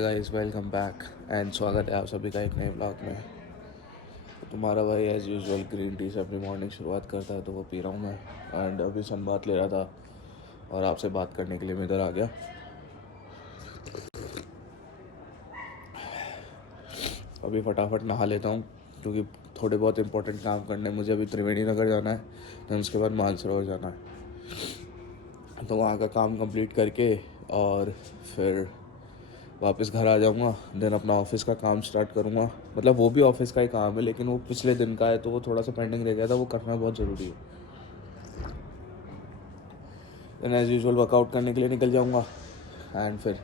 Guys welcome back and स्वागत है आप सभी का एक नए ब्लॉग में। तुम्हारा भाई एज़ यूजुअल ग्रीन टी से अपनी मॉर्निंग शुरुआत करता है तो वो पी रहा हूँ मैं। एंड अभी संबात ले रहा था और आपसे बात करने के लिए मैं इधर आ गया। अभी फटाफट नहा लेता हूँ क्योंकि थोड़े बहुत इंपॉर्टेंट काम करने मुझे। अभी त्रिवेणी नगर जाना है, देन उसके बाद मानसरोवर जाना है, तो वहाँ का काम कंप्लीट करके और फिर वापस घर आ जाऊँगा। देन अपना ऑफिस का काम स्टार्ट करूँगा। मतलब वो भी ऑफिस का ही काम है लेकिन वो पिछले दिन का है तो वो थोड़ा सा पेंडिंग रह गया था, वो करना बहुत ज़रूरी है। देन एज़ यूजुअल वर्कआउट करने के लिए निकल जाऊँगा एंड फिर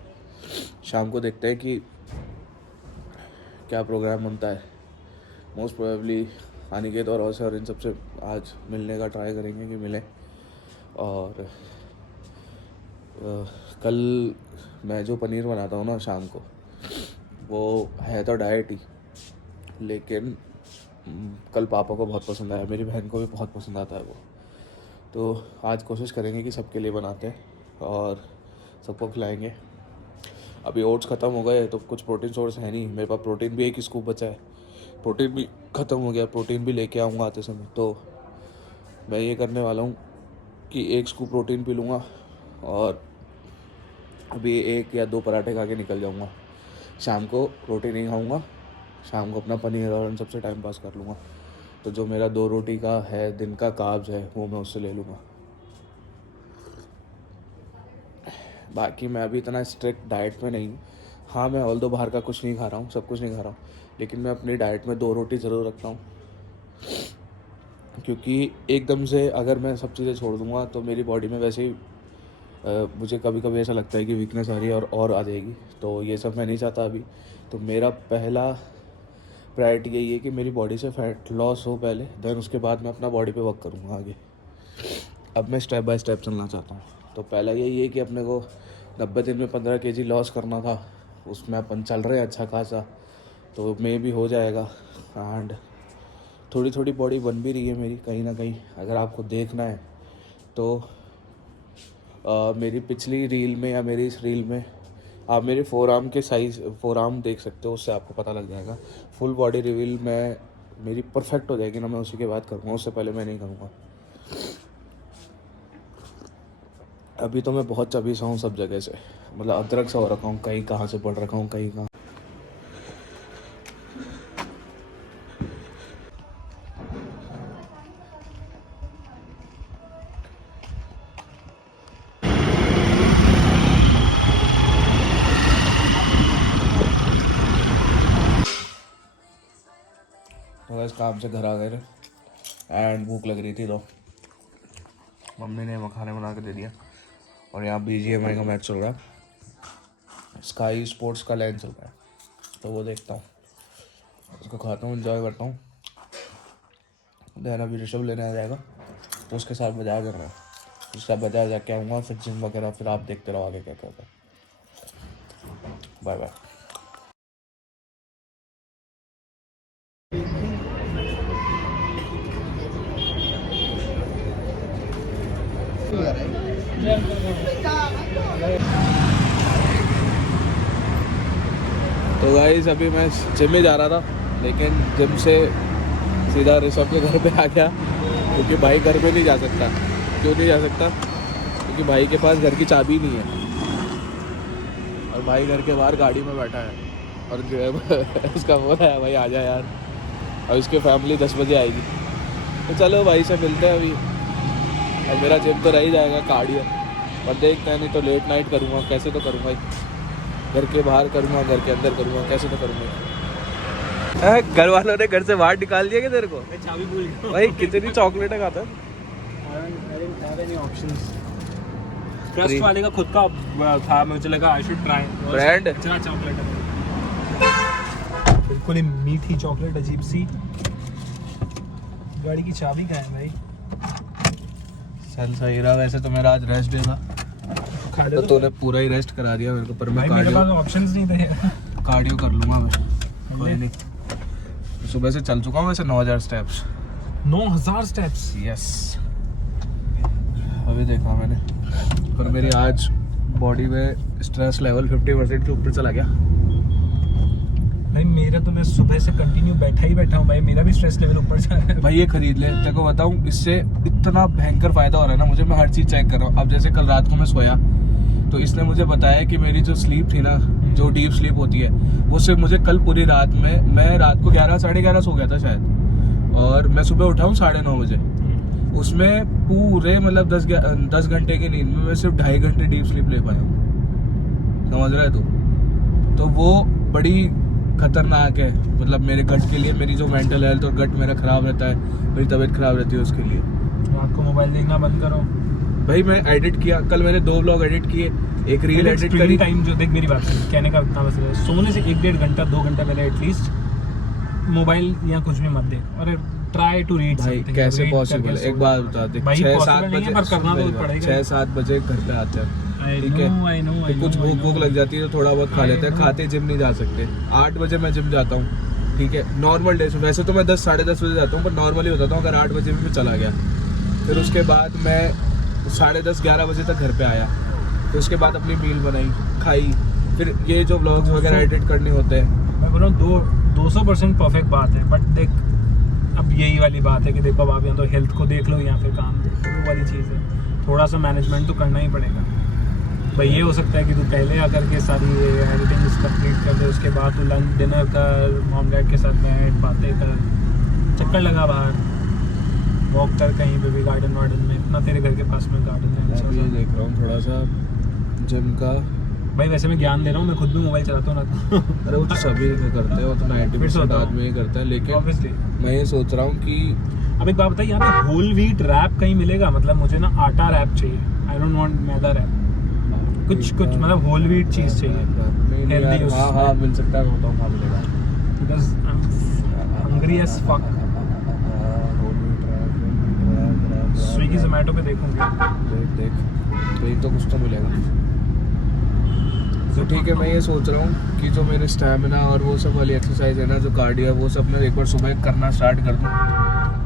शाम को देखते हैं कि क्या प्रोग्राम बनता है। मोस्ट प्रोबेबली अनिकेत और औसर और इन सबसे आज मिलने का ट्राई करेंगे कि मिलें। और कल मैं जो पनीर बनाता हूँ ना शाम को, वो है तो डाइट ही, लेकिन कल पापा को बहुत पसंद आया, मेरी बहन को भी बहुत पसंद आता है वो। तो आज कोशिश करेंगे कि सबके लिए बनाते हैं और सबको खिलाएंगे। अभी ओट्स ख़त्म हो गए तो कुछ प्रोटीन सोर्स है नहीं मेरे पास। प्रोटीन भी एक स्कूप बचा है, प्रोटीन भी ख़त्म हो गया। प्रोटीन भी लेके आऊँगा आते समय। तो मैं ये करने वाला हूँ कि एक स्कूप प्रोटीन पी लूँगा और अभी 1 या 2 पराठे खा के निकल जाऊँगा। शाम को रोटी नहीं खाऊँगा, शाम को अपना पनीर और उन सबसे टाइम पास कर लूँगा। तो जो मेरा 2 रोटी का है दिन का कार्ब्स है वो मैं उससे ले लूँगा। बाकी मैं अभी इतना स्ट्रिक्ट डाइट में नहीं हूँ। हाँ, मैं ऑल्दो बाहर का कुछ नहीं खा रहा हूँ, सब कुछ नहीं खा रहा हूँ, लेकिन मैं अपनी डाइट में 2 रोटी ज़रूर रखता हूँ। क्योंकि एकदम से अगर मैं सब चीज़ें छोड़ दूँगा तो मेरी बॉडी में वैसे ही मुझे कभी कभी ऐसा लगता है कि वीकनेस आ रही है और आ जाएगी। तो ये सब मैं नहीं चाहता अभी। तो मेरा पहला प्रायोरिटी यही है कि मेरी बॉडी से फैट लॉस हो पहले, देन उसके बाद मैं अपना बॉडी पे वर्क करूँगा आगे। अब मैं स्टेप बाय स्टेप चलना चाहता हूँ। तो पहला यही है कि अपने को 90 दिन में 15 kg लॉस करना था, उसमें अपन चल रहे हैं अच्छा खासा, तो मे भी हो जाएगा। एंड थोड़ी थोड़ी बॉडी बन भी रही है मेरी कहीं ना कहीं। अगर आपको देखना है तो मेरी पिछली रील में या मेरी इस रील में आप मेरे फोरआर्म के साइज़ फोरआर्म देख सकते हो, उससे आपको पता लग जाएगा। फुल बॉडी रिवील मैं मेरी परफेक्ट हो जाएगी ना, मैं उसी के बाद करूँगा, उससे पहले मैं नहीं करूँगा। अभी तो मैं बहुत चबी सा हूँ सब जगह से, मतलब अदरक सा हो रखा हूँ, कहीं कहाँ से पढ़ रखा हूँ कहीं कहाँ। तो बस काम से घर आ गए थे एंड भूख लग रही थी तो मम्मी ने मखाने बना के दे दिया। और यहाँ BGMI का मैच चल रहा है, स्काई स्पोर्ट्स का लैंड चल रहा है, तो वो देखता हूँ, उसको खाता हूँ, एंजॉय करता हूँ। देन अभी ऋषभ लेने आ जाएगा तो उसके साथ बाजार जाना है, उसके साथ बाजार जाके आऊँगा, फिर जिम वगैरह, फिर आप देखते रहो आगे क्या क्या होता है। Bye bye. तो गाइस अभी मैं जिम में जा रहा था, लेकिन जिम से सीधा ऋषभ के घर पे आ गया क्योंकि भाई घर पे नहीं जा सकता। क्यों नहीं जा सकता? क्योंकि भाई के पास घर की चाबी नहीं है और भाई घर के बाहर गाड़ी में बैठा है और जो है उसका बोल रहा है भाई आ जा यार, और उसकी फैमिली 10 बजे आएगी। तो चलो भाई से मिलते हैं अभी। और मेरा जिम तो रह ही जाएगा कार्डियो, पर देखते हैं, नहीं तो लेट नाइट करूँगा, कैसे तो करूँगा ही। घर के बाहर करूँगा, घर के अंदर करूँगा, कैसे तो करूँगा। घर वालों ने घर से बाहर निकाल दिया क्या तेरे को? चाबी भूल गया भाई कितनी चॉकलेटें खाता है? ट्रस्ट वाले का खुद का था, मुझे लगा आई शुड ट्राई। ब्रांड इतना चॉकलेट है, बिल्कुल ही मीठी चॉकलेट, अजीब सी। गाड़ी की चाबी कहाँ है भाई? चल सही रहा। वैसे तो मेरा आज रेस्ट डे था, तो तूने पूरा ही रेस्ट करा दिया मेरे को, पर मैं मेरे पास ऑप्शंस नहीं थे। कार्डियो कर लूँगा मैं, कोई नहीं। सुबह से चल चुका हूँ वैसे 9000 स्टेप्स। 9000 स्टेप्स? यस, अभी देखा मैंने, पर मेरी आज बॉडी में स्ट्रेस लेवल 50% के ऊपर चला गया। भाई मेरा तो मैं सुबह से कंटिन्यू बैठा हूँ भाई, मेरा भी स्ट्रेस लेवल ऊपर जा रहा है भाई ये खरीद ले, तेरे को बताऊँ इससे इतना भयंकर फायदा हो रहा है ना मुझे, मैं हर चीज़ चेक कर रहा हूँ। अब जैसे कल रात को मैं सोया तो इसने मुझे बताया कि मेरी जो स्लीप थी ना, जो डीप स्लीप होती है, वो सिर्फ मुझे कल पूरी रात में, मैं रात को 11 साढ़े 11 सो गया था शायद, और मैं सुबह उठा हूँ 9:30 बजे। उसमें पूरे मतलब 10 घंटे की नींद में मैं सिर्फ 2.5 घंटे डीप स्लीप ले पाया हूँ, समझ रहा है तू? तो वो बड़ी खतरनाक है मतलब मेरे गट के लिए, मेरी जो मेंटल हेल्थ और गट मेरा खराब रहता है, मेरी तबीयत खराब रहती है उसके लिए। रात को मोबाइल देखना बंद करो भाई मैं एडिट किया, कल मैंने 2 व्लॉग एडिट किए, एक रील एडिट करी। टाइम जो देख, मेरी बात सुन, कहने का इतना बस रहा है, सोने से 1-1.5 घंटा 2 घंटा पहले एटलीस्ट मोबाइल या कुछ भी मत देख, और ट्राई टू रीड भाई समथिंग। कैसे पॉसिबल? एक बात बता दे, 6-7 बजे पर करना तो पड़ेगा। 6-7 बजे घर पे आते हैं, ठीक है, आई नो तो कुछ भूख लग जाती है तो थोड़ा बहुत खा लेते हैं, खाते जिम नहीं जा सकते। 8 बजे मैं जिम जाता हूँ, ठीक है, नॉर्मल डेज में। वैसे तो मैं 10 साढ़े 10 बजे जाता हूँ, पर नॉर्मली होता हूँ अगर 8 बजे भी मैं चला गया। फिर उसके बाद मैं 10:30 11 बजे तक घर पे आया, तो उसके बाद अपनी मील बनाई, खाई, फिर ये जो व्लॉग्स वगैरह एडिट करने होते हैं। मैं बोल रहा हूँ 200% परफेक्ट बात है, बट देख अब यही वाली बात है कि देखो अब आप या तो हेल्थ को देख लो या फिर काम देख लो, वो वाली चीज़ है, थोड़ा सा मैनेजमेंट तो करना ही पड़ेगा भाई। ये हो सकता है कि तू पहले आकर के सारी एडिटिंग कंप्लीट कर दे, उसके बाद तू लंच डिनर कर, मॉम डैड के साथ बैठ बातें कर, चक्कर लगा बाहर, वॉक कर कहीं पे भी, गार्डन वार्डन में, इतना तेरे घर के पास में गार्डन है। मैं भी देख रहा हूँ थोड़ा सा जिम का। भाई वैसे मैं ज्ञान दे रहा हूँ, मैं खुद भी मोबाइल चलाता हूँ ना। अरे वो तो सभी करते हैं, वो तो 90% आदमी ही करता है, लेकिन ऑब्वियसली मैं ये सोच रहा हूँ कि अब एक बात बताइए, यहाँ पे होल व्हीट रैप कहीं मिलेगा? मतलब मुझे ना आटा रैप चाहिए, I don't want maida wrap, कुछ मतलब होल व्हीट चीज़ चाहिए हेल्दी। हाँ मिल सकता है, बताऊँ कहाँ मिलेगा, because I am hungry as fuck. Swiggy Zomato पे देखूंगी, देख कहीं तो कुछ तो मिलेगा। तो ठीक है, मैं ये सोच रहा हूँ कि जो मेरे स्टैमिना और वो सब वाली एक्सरसाइज है ना, जो कार्डियो है, वो सब मैं एक बार सुबह करना स्टार्ट कर दूँ,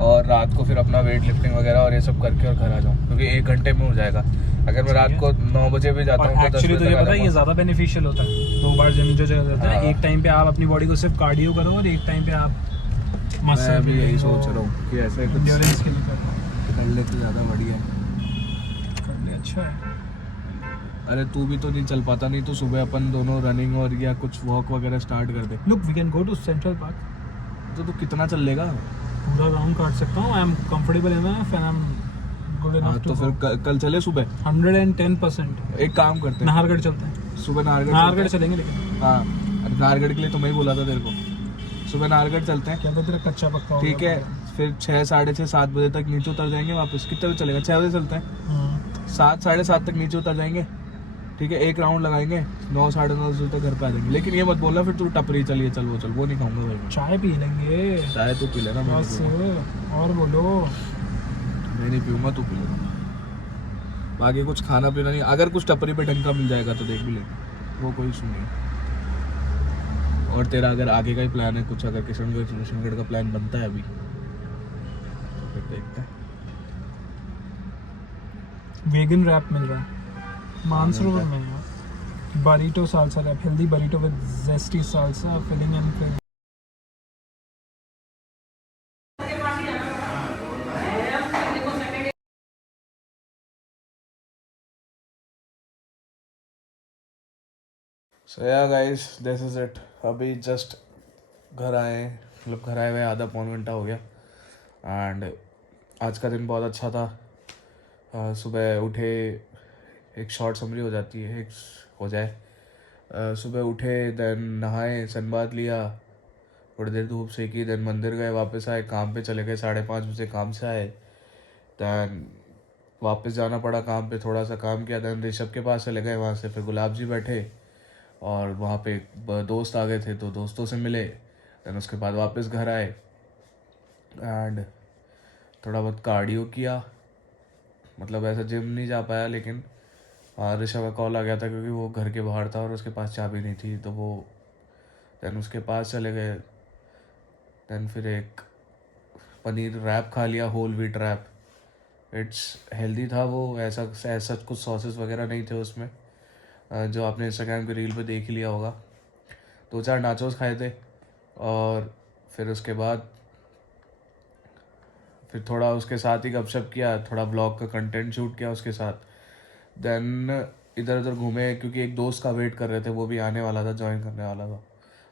और रात को फिर अपना वेट लिफ्टिंग वगैरह और ये सब करके और घर आ जाऊँ, क्योंकि 1 घंटे में हो जाएगा। अगर मैं रात को 9 बजे भी जाता हूँ तो 10 एक्चुअली बजे तुझे तक आ पता है ये जाऊँगा। ज़्यादा बेनिफिशियल होता है, 2 बार जिम जो जगह होता है ना, हाँ। एक टाइम पे आप अपनी बॉडी को सिर्फ कार्डियो करो और एक टाइम पे आप मसल मैं भी यही सोच रहा हूँ कि ऐसे कुछ एंड्योरेंस के लिए करो, कर ले तो ज़्यादा बढ़िया है। कर ले, अच्छा है। अरे तू भी तो नहीं चल पाता, नहीं तो सुबह अपन दोनों रनिंग और या कुछ वॉक वगैरह स्टार्ट कर दे। Look we can go to central park, तो तू कितना चल लेगा? पूरा राउंड काट सकता हूँ, I am comfortable enough and I am good हाँ इनफ तो टू फिर कल चले सुबह। 110%। एक काम करते हैं, नाहरगढ़ चलते हैं, सुबह नाहरगढ़ चलेंगे। लेकिन हाँ, अरे नाहरगढ़ के लिए तो मैं ही बोला था तेरे को, सुबह नाहरगढ़ चलते हैं, क्या तो तेरा कच्चा पक्का हो ठीक गया है। फिर 6 साढ़े 6 7 बजे तक नीचे उतर जाएंगे वापस। कितने बजे चलेगा? 6 बजे चलते हैं, पूरा। 7 साढ़े 7 तक नीचे उतर जाएंगे, ठीक है, एक राउंड लगाएंगे, 9 साढ़े 9 बजे तक घर पे आ जाएंगे। लेकिन ये मत बोलना फिर तू टपरी चलिए चल वो नहीं खाऊंगा भाई। चाय पी लेंगे, चाय तू पी लेना, मैं बस। नहीं पीऊंगा। और बोलो, मैं नहीं पीऊंगा, तू पी लेना। बाकी कुछ खाना पीना नहीं, अगर कुछ टपरी पे ढंग का मिल जाएगा तो देख भी लेंगे, वो कोई इशू नहीं। और तेरा अगर आगे का ही प्लान है कुछ, अगर किशनगढ़ का प्लान बनता है अभी तो फिर देखते हैं। वेगन रैप मिल रहा है मानसरोवर में यार, burrito salsa wrap, healthy burrito with zesty salsa filling and cream. So yeah guys, this is it. अभी जस्ट घर आए हैं, मतलब घर आए हुए आधा पौन घंटा हो गया। एंड आज का दिन बहुत अच्छा था। सुबह उठे, एक शॉर्ट समरी हो जाती है, एक हो जाए। सुबह उठे, देन नहाए, सनबाथ लिया, थोड़ी देर धूप सेकी, देन मंदिर गए, वापस आए, काम पे चले गए, 5:30 बजे काम से आए। देन वापस जाना पड़ा काम पे, थोड़ा सा काम किया, देन ऋषभ के पास चले गए, वहाँ से फिर गुलाब जी बैठे और वहाँ पे एक दोस्त आ गए थे तो दोस्तों से मिले। देन उसके बाद वापस घर आए एंड थोड़ा बहुत कार्डियो किया, मतलब ऐसा जिम नहीं जा पाया, लेकिन ऋषभ का कॉल आ गया था क्योंकि वो घर के बाहर था और उसके पास चाबी नहीं थी, तो वो देन उसके पास चले गए। देन फिर एक पनीर रैप खा लिया, whole wheat wrap. It's healthy था वो, ऐसा कुछ सॉसेस वगैरह नहीं थे उसमें, जो आपने इंस्टाग्राम के रील पे देख ही लिया होगा। 2-4 नाचोस खाए थे और फिर उसके बाद फिर थोड़ा उसके साथ ही गपशप किया, थोड़ा ब्लॉग का कंटेंट शूट किया उसके साथ। देन इधर उधर घूमे क्योंकि एक दोस्त का वेट कर रहे थे, वो भी आने वाला था, ज्वाइन करने वाला था।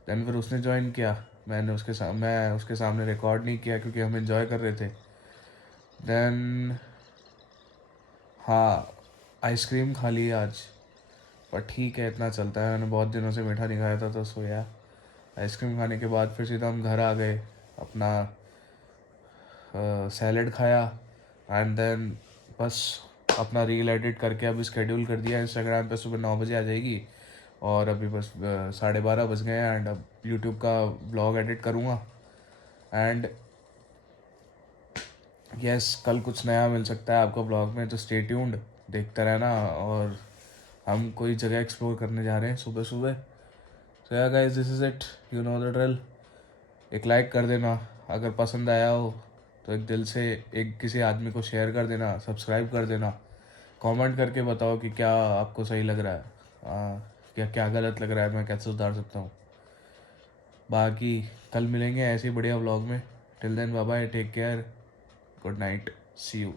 देन फिर उसने ज्वाइन किया, मैं उसके सामने रिकॉर्ड नहीं किया क्योंकि हम एंजॉय कर रहे थे। देन हाँ, आइसक्रीम खा ली आज, पर ठीक है, इतना चलता है। मैंने बहुत दिनों से मीठा नहीं खाया था तो सोया। आइसक्रीम खाने के बाद फिर सीधा हम घर आ गए, अपना सैलेड खाया एंड देन बस अपना रील एडिट करके अभी स्केड्यूल कर दिया इंस्टाग्राम पे, सुबह 9 बजे आ जाएगी। और अभी बस 12:30 बज गए हैं एंड अब यूट्यूब का ब्लॉग एडिट करूँगा। एंड यस, कल कुछ नया मिल सकता है आपको ब्लॉग में, तो स्टे ट्यून्ड, देखते रहना। और हम कोई जगह एक्सप्लोर करने जा रहे हैं सुबह सुबह। सो yeah guys, this is it, you know the drill. एक लाइक कर देना अगर पसंद आया हो तो, एक दिल से एक किसी आदमी को शेयर कर देना, सब्सक्राइब कर देना, कमेंट करके बताओ कि क्या आपको सही लग रहा है, क्या क्या गलत लग रहा है, मैं कैसे सुधार सकता हूँ। बाकी कल मिलेंगे ऐसे ही बढ़िया व्लॉग में। Till then bye bye, take care, good night, see you.